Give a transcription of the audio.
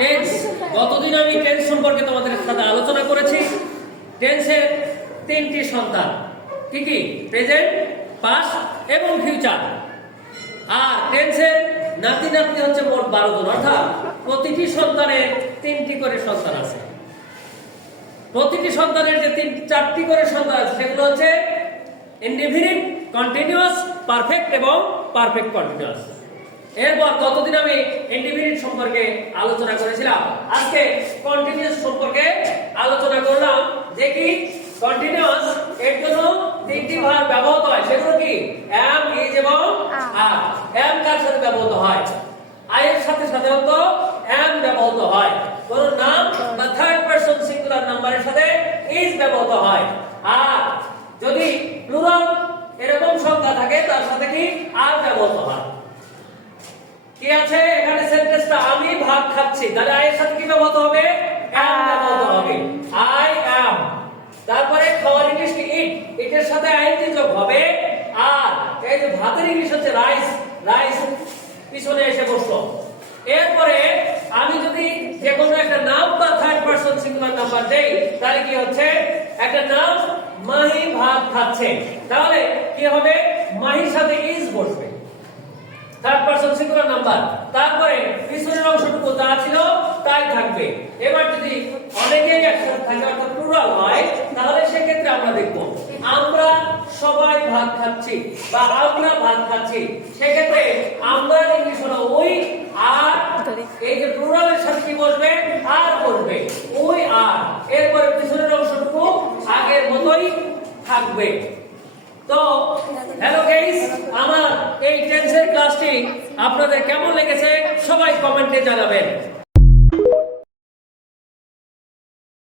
Tense, গতদিন আমি tense সম্পর্কে তোমাদের সাথে আলোচনা করেছি। টেন্সের তিনটি সন্তান, কি কি? প্রেজেন্ট, পাস্ট এবং ফিউচার। আর টেন্সের নাতি নাতনি হচ্ছে মোট 12 জন, অর্থাৎ প্রতিটি সন্তানের 3টি করে সন্তান আছে। প্রতিটি সন্তানের যে 4টি করে সন্তান আছে সেগুলো হচ্ছে ইনডিফিনিট, কন্টিনিউয়াস, পারফেক্ট এবং পারফেক্ট কন্টিনিউয়াস। এরপর গতদিন আমি ইনডিফিনিট সম্পর্কে আলোচনা করেছিলাম, আজকে কন্টিনিউয়াস সম্পর্কে আলোচনা করলাম। যে কি কন্টিনিউয়াস, এর জন্য 3টি ভার্ব ব্যবহৃত হয়, সেগুলো কি? am, is এবং are। am কার সাথে ব্যবহৃত হয়? I এর সাথে সাধারণত am ব্যবহৃত হয়। কোন নাম বা থার্ড পারসন সিঙ্গুলার নাম্বারের সাথে is ব্যবহৃত হয়। আর যদি প্লুরাল এরকম সংখ্যা থাকে তার সাথে কি are ব্যবহৃত হয়। কি আছে এখানে? সেন্টেন্সটা আমি ভাত খাচ্ছি, তাহলে I এর সাথে কি ব্যবহৃত হবে? am ব্যবহৃত হবে। I am। তারপরে খাওয়ার ইংলিশ কি? ইট, ইটের সাথে আইএনজি যোগ হবে। আর এই যে ভাতের ইংলিশ হচ্ছে রাইস, রাইস পিছনে এসে বসলো। এরপরে আমি যদি যে কোনো একটা নাম বা থার্ড পারসন সিঙ্গুলার নাম্বার দেই, তাহলে কি হচ্ছে? একটা নাম মাহি ভাত খাচ্ছে, তাহলে কি হবে? মাহির সাথে ইজ বসবে, থার্ড পারসন সিঙ্গুলার নাম্বার। তারপরে পিছনের অংশটুকু যা ছিল তাই থাকবে। এবার যদি অনেকেই একসাথে থাকে অর্থাৎ প্লুরাল হয়, তাহলে সেক্ষেত্রে আমরা দেখব আমরা সবাই ভাত খাচ্ছি বা আমরা ভাত খাচ্ছি। সেক্ষেত্রে আমরা ইংলিশ হলো উই, আর এই যে প্লুরালের সাথে কি বসবে? আর বসবে, উই আর। এরপরে পিছনের অংশটুকু আগের মতোই থাকবে। তো হ্যালো গাইস, আমার এই টেন্সের ক্লাসটি আপনাদের কেমন লেগেছে সবাই কমেন্টে জানাবেন।